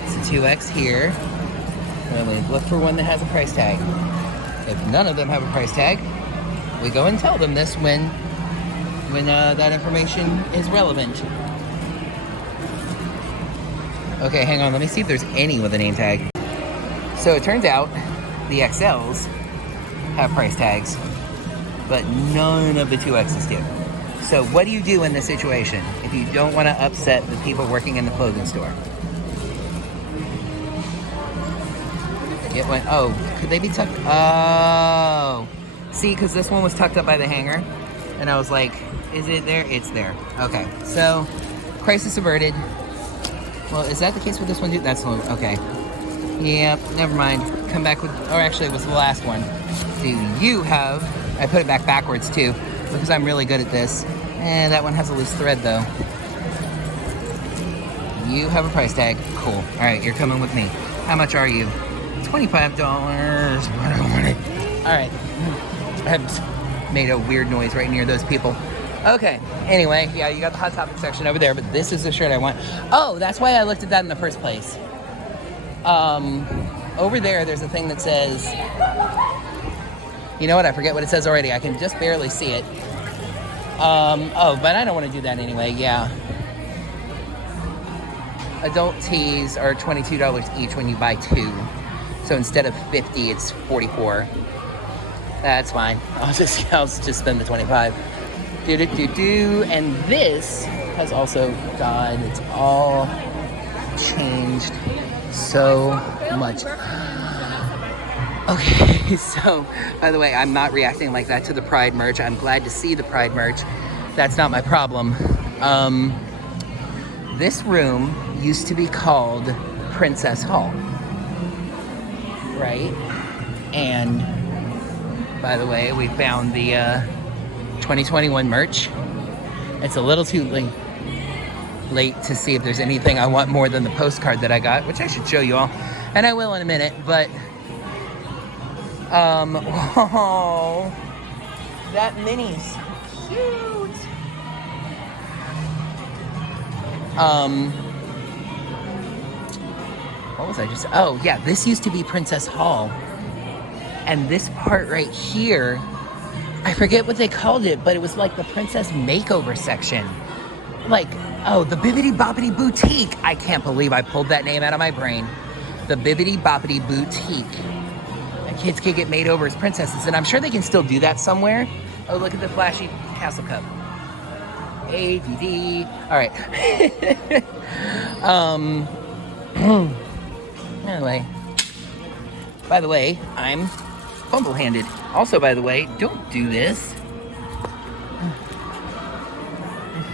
It's a 2X here. And we look for one that has a price tag. If none of them have a price tag, we go and tell them this when that information is relevant. Okay, hang on. Let me see if there's any with a name tag. So it turns out the XLs have price tags, but none of the 2Xs do. So what do you do in this situation if you don't want to upset the people working in the clothing store? Get one. Oh, could they be tucked? Oh, see, because this one was tucked up by the hanger, and I was like, is it there? It's there. Okay, so crisis averted. Well, is that the case with this one too? That's the one. Okay. Yep, never mind. Come back with, or actually it was the last one. Do you have, I put it back backwards too, because I'm really good at this. And that one has a loose thread though. You have a price tag. Cool. All right, you're coming with me. How much are you? $25. But I want it. All right. I made a weird noise right near those people. Okay, anyway, yeah, you got the Hot Topic section over there, but this is the shirt I want. Oh, that's why I looked at that in the first place. Over there's a thing that says, you know what, I forget what it says already. I can just barely see it. Oh, but I don't want to do that anyway, yeah. adult tees are $22 each when you buy 2. So instead of 50, it's 44. That's fine. I'll just spend the 25. And this has also, God, it's all changed so much. Okay, so, by the way, I'm not reacting like that to the Pride merch. I'm glad to see the Pride merch. That's not my problem. This room used to be called Princess Hall, right? And, by the way, we found the 2021 merch. It's a little too late to see if there's anything I want more than the postcard that I got, which I should show you all, and I will in a minute, but whoa, that mini's cute. What was I just, oh yeah, this used to be Princess Hall, and this part right here, I forget what they called it, but it was like the princess makeover section. Like, oh, the Bibbidi Bobbidi Boutique. I can't believe I pulled that name out of my brain. The Bibbidi Bobbidi Boutique. And kids can get made over as princesses, and I'm sure they can still do that somewhere. Oh, look at the flashy castle cup. ADD. All right. Anyway. By the way, I'm fumble-handed. Also, by the way, don't do this.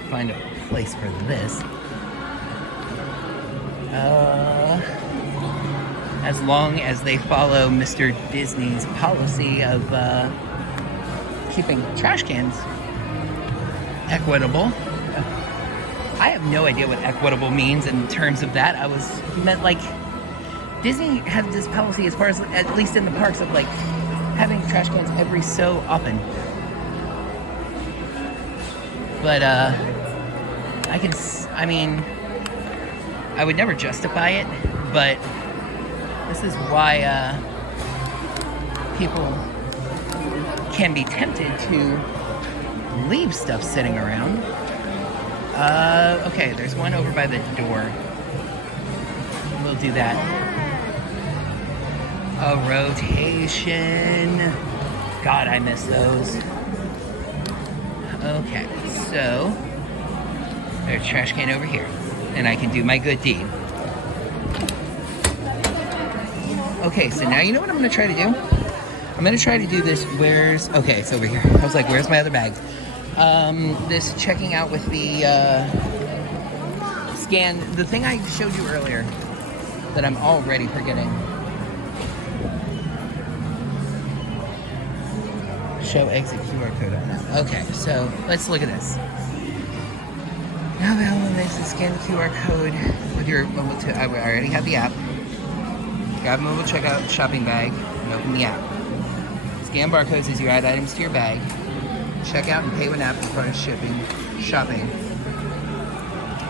Find a place for this. As long as they follow Mr. Disney's policy of keeping trash cans equitable. I have no idea what equitable means in terms of that. Meant like Disney has this policy as far as, at least in the parks, of like having trash cans every so often. But I would never justify it, but this is why people can be tempted to leave stuff sitting around. Okay, there's one over by the door. We'll do that. A rotation. God, I miss those. Okay, so there's a trash can over here, and I can do my good deed. Okay, so now you know what I'm gonna try to do? I'm gonna try to do this, okay, it's over here. I was like, where's my other bag? This checking out with the scan, the thing I showed you earlier that I'm already forgetting. Show exit QR code on that. Okay, so let's look at this. Now available to scan the QR code with your mobile. I already have the app. Grab a mobile checkout shopping bag and open the app. Scan barcodes as you add items to your bag. Check out and pay with an app as part of shopping.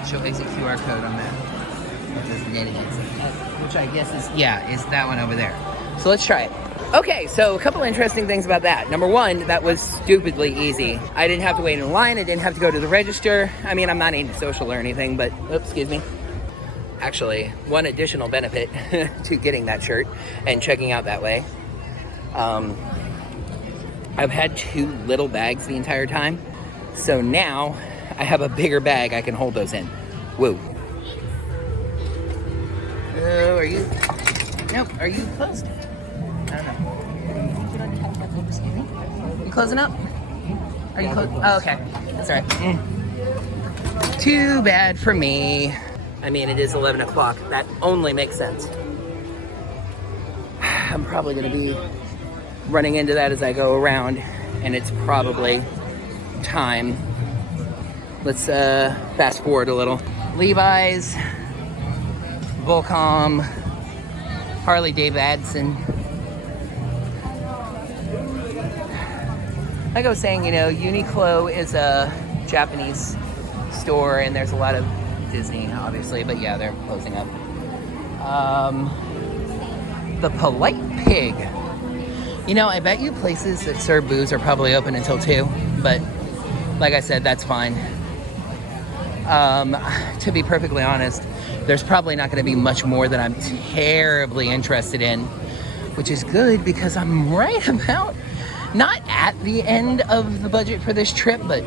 Show exit QR code on that. Which I guess is that one over there. So let's try it. Okay, so a couple interesting things about that. Number one, that was stupidly easy. I didn't have to wait in line. I didn't have to go to the register. I mean, I'm not antisocial or anything, but, oops, excuse me. Actually, one additional benefit to getting that shirt and checking out that way. I've had 2 little bags the entire time. So now I have a bigger bag I can hold those in. Whoa. Oh, are you? Nope, are you closed? I don't know. You closing up? Are you closed? Oh, okay. That's all right. Too bad for me. I mean, it is 11 o'clock. That only makes sense. I'm probably going to be running into that as I go around, and it's probably time. Let's fast forward a little. Levi's, Volcom, Harley Davidson. Like I was saying, you know, Uniqlo is a Japanese store, and there's a lot of Disney, obviously, but yeah, they're closing up. The Polite Pig. You know, I bet you places that serve booze are probably open until 2, but like I said, that's fine. To be perfectly honest, there's probably not going to be much more that I'm terribly interested in, which is good because I'm right about, not at the end of the budget for this trip, but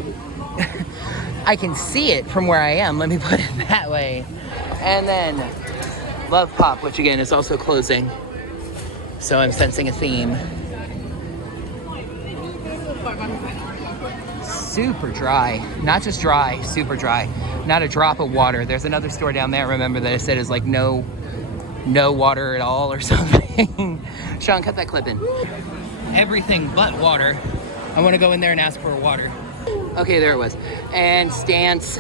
I can see it from where I am, let me put it that way. And then Love Pop, which again is also closing, so I'm sensing a theme. Super dry, not just dry, super dry, not a drop of water. There's another store down there, remember, that I said is like no water at all or something. Sean, cut that clip in. Everything but water. I want to go in there and ask for water. Okay, there it was. And Stance,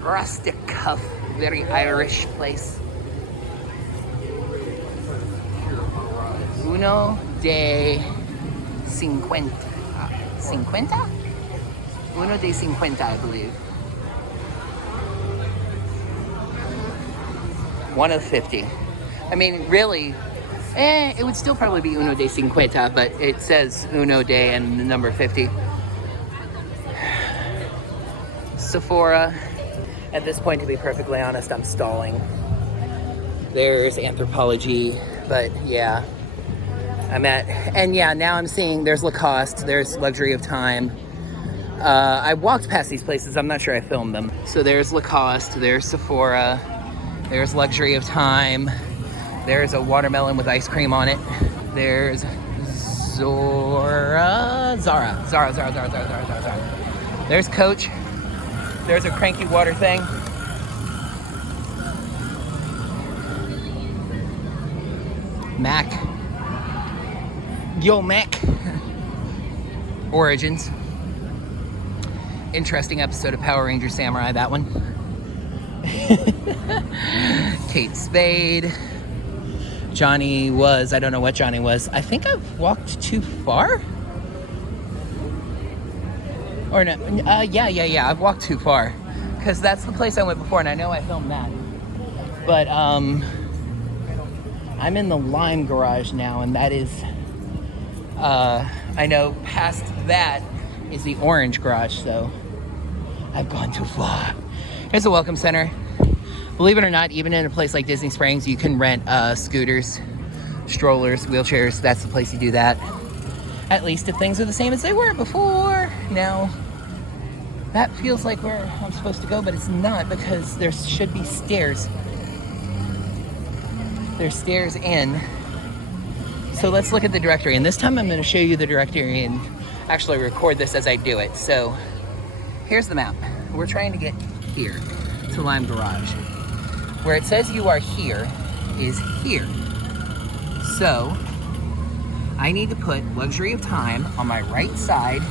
rustic cuff, very Irish place. Uno de 50. 50? Uno de 50, I believe. 1 of 50. I mean, really, it would still probably be uno de 50, but it says uno de and the number 50. Sephora. At this point, to be perfectly honest, I'm stalling. There's Anthropology, but yeah. And yeah, now I'm seeing there's Lacoste, there's Luxury of Time. I walked past these places, I'm not sure I filmed them. So there's Lacoste, there's Sephora, there's Luxury of Time, there's a watermelon with ice cream on it. There's Zara. There's Coach. There's a cranky water thing. Mac. Yo, Mac. Origins. Interesting episode of Power Ranger Samurai, that one. Kate Spade. Johnny was, I don't know what Johnny was. I think I've walked too far? Or no, yeah, I've walked too far. Because that's the place I went before, and I know I filmed that. But, I'm in the Lime Garage now, and that is, I know past that is the Orange Garage, so I've gone too far. Here's the Welcome Center. Believe it or not, even in a place like Disney Springs, you can rent scooters, strollers, wheelchairs. That's the place you do that. At least if things are the same as they were before. Now, that feels like where I'm supposed to go, but it's not because there should be stairs. There's stairs in. So let's look at the directory. And this time I'm going to show you the directory and actually record this as I do it. So here's the map. We're trying to get here to Lime Garage. Where it says you are here is here. So I need to put Luxury of Time on my right side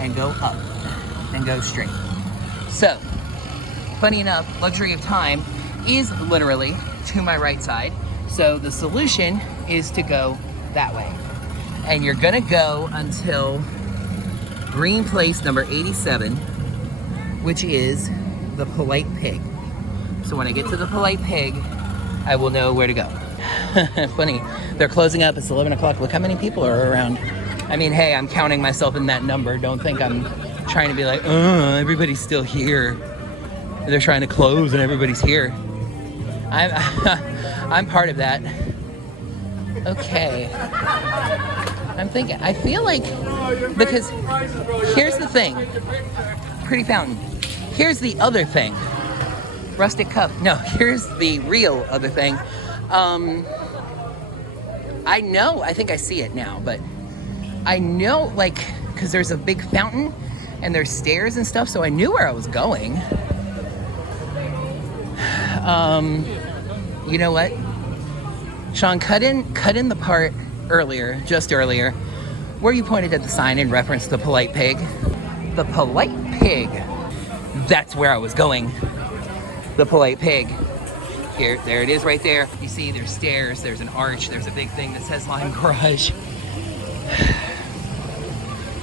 and go up and go straight. So, funny enough, Luxury of Time is literally to my right side. So the solution is to go that way. And you're gonna go until Green Place number 87, which is the Polite Pig. So when I get to the Polite Pig, I will know where to go. Funny, they're closing up, it's 11 o'clock. Look how many people are around. I mean, hey, I'm counting myself in that number. Don't think I'm trying to be like, everybody's still here. They're trying to close and everybody's here. I'm part of that. Okay. I'm thinking, I feel like, because here's the thing. Pretty Fountain. Here's the other thing. Rustic Cup. No, here's the real other thing. I know, I think I see it now, but I know, like, because there's a big fountain and there's stairs and stuff, so I knew where I was going. You know what? Sean, cut in the part earlier, just earlier, where you pointed at the sign in reference to the Polite Pig. The Polite Pig. That's where I was going. The Polite Pig. Here, there it is right there. You see there's stairs, there's an arch, there's a big thing that says Lime Garage.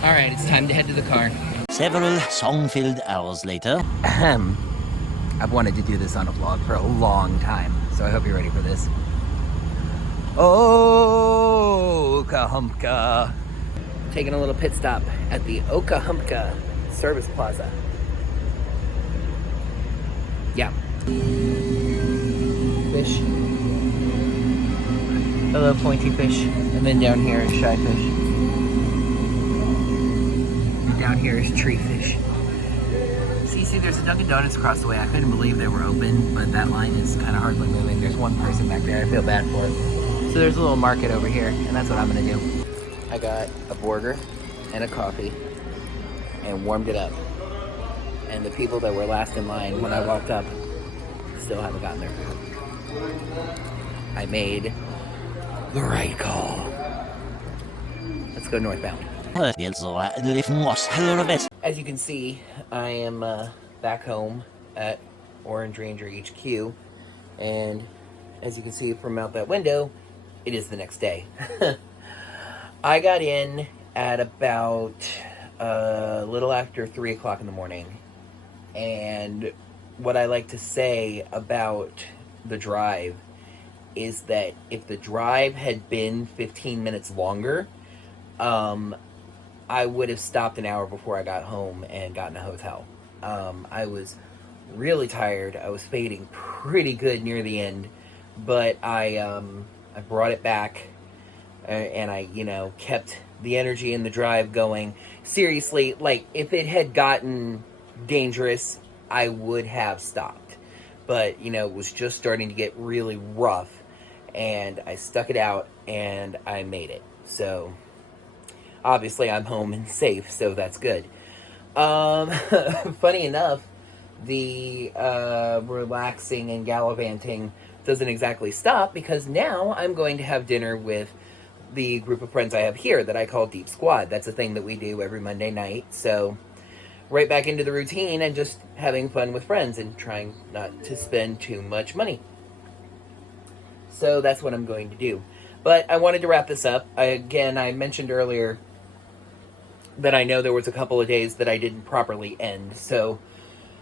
All right, it's time to head to the car. Several song-filled hours later. I've wanted to do this on a vlog for a long time, so I hope you're ready for this. Okahumpka. Taking a little pit stop at the Okahumpka Service Plaza. Yeah. Fish. Hello, pointy fish. And then down here is shy fish. And down here is tree fish. See, there's a Dunkin' Donuts across the way. I couldn't believe they were open, but that line is kind of hardly moving. There's one person back there. I feel bad for it. So there's a little market over here, and that's what I'm gonna do. I got a burger and a coffee and warmed it up. And the people that were last in line when I walked up still haven't gotten their food. I made the right call. Let's go northbound. As you can see, I am back home at Orange Ranger HQ, and as you can see from out that window, it is the next day. I got in at about a little after 3 o'clock in the morning, and what I like to say about the drive is that if the drive had been 15 minutes longer, I would have stopped an hour before I got home and gotten a hotel. I was really tired. I was fading pretty good near the end, but I brought it back, and I, kept the energy in the drive going. Seriously, like, if it had gotten dangerous, I would have stopped. But, it was just starting to get really rough, and I stuck it out, and I made it. So, obviously, I'm home and safe, so that's good. Funny enough, the relaxing and gallivanting doesn't exactly stop, because now I'm going to have dinner with the group of friends I have here that I call Deep Squad. That's a thing that we do every Monday night. So, right back into the routine and just having fun with friends and trying not to spend too much money. So that's what I'm going to do. But I wanted to wrap this up. I mentioned earlier that I know there was a couple of days that I didn't properly end. So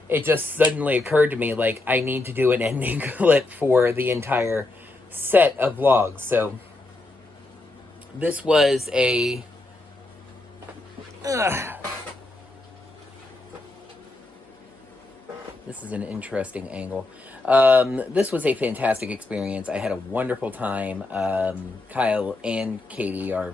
it just suddenly occurred to me, like, I need to do an ending clip for the entire set of vlogs. So this was a... This is an interesting angle. This was a fantastic experience. I had a wonderful time. Kyle and Katie are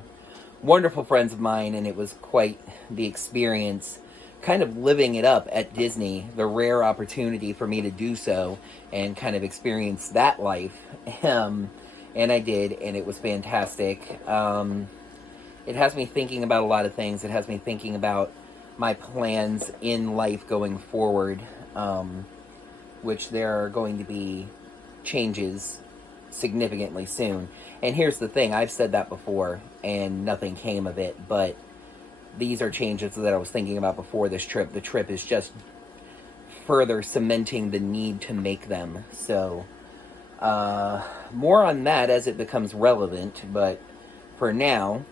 wonderful friends of mine, and it was quite the experience, kind of living it up at Disney, the rare opportunity for me to do so and kind of experience that life. And I did, and it was fantastic. It has me thinking about a lot of things. It has me thinking about my plans in life going forward, which there are going to be changes significantly soon. And here's the thing, I've said that before, and nothing came of it, but these are changes that I was thinking about before this trip. The trip is just further cementing the need to make them. So, more on that as it becomes relevant, but for now,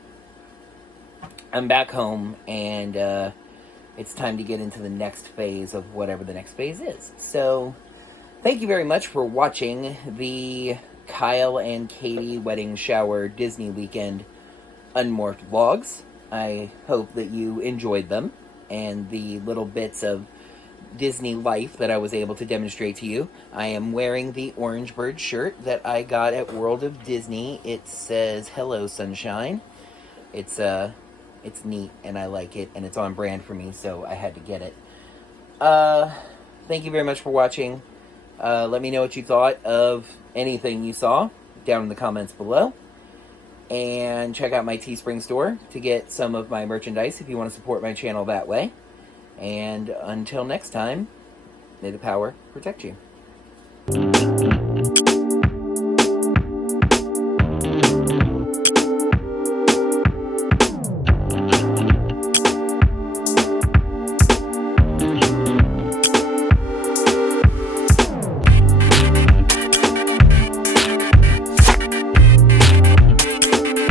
I'm back home, and it's time to get into the next phase of whatever the next phase is. So, thank you very much for watching the Kyle and Katie wedding shower Disney weekend Unmorphed Vlogs. I hope that you enjoyed them and the little bits of Disney life that I was able to demonstrate to you. I am wearing the Orange Bird shirt that I got at World of Disney. It says, "Hello, Sunshine." It's neat, and I like it, and it's on brand for me, so I had to get it. Thank you very much for watching. Let me know what you thought of anything you saw down in the comments below. And check out my Teespring store to get some of my merchandise if you want to support my channel that way. And until next time, may the power protect you.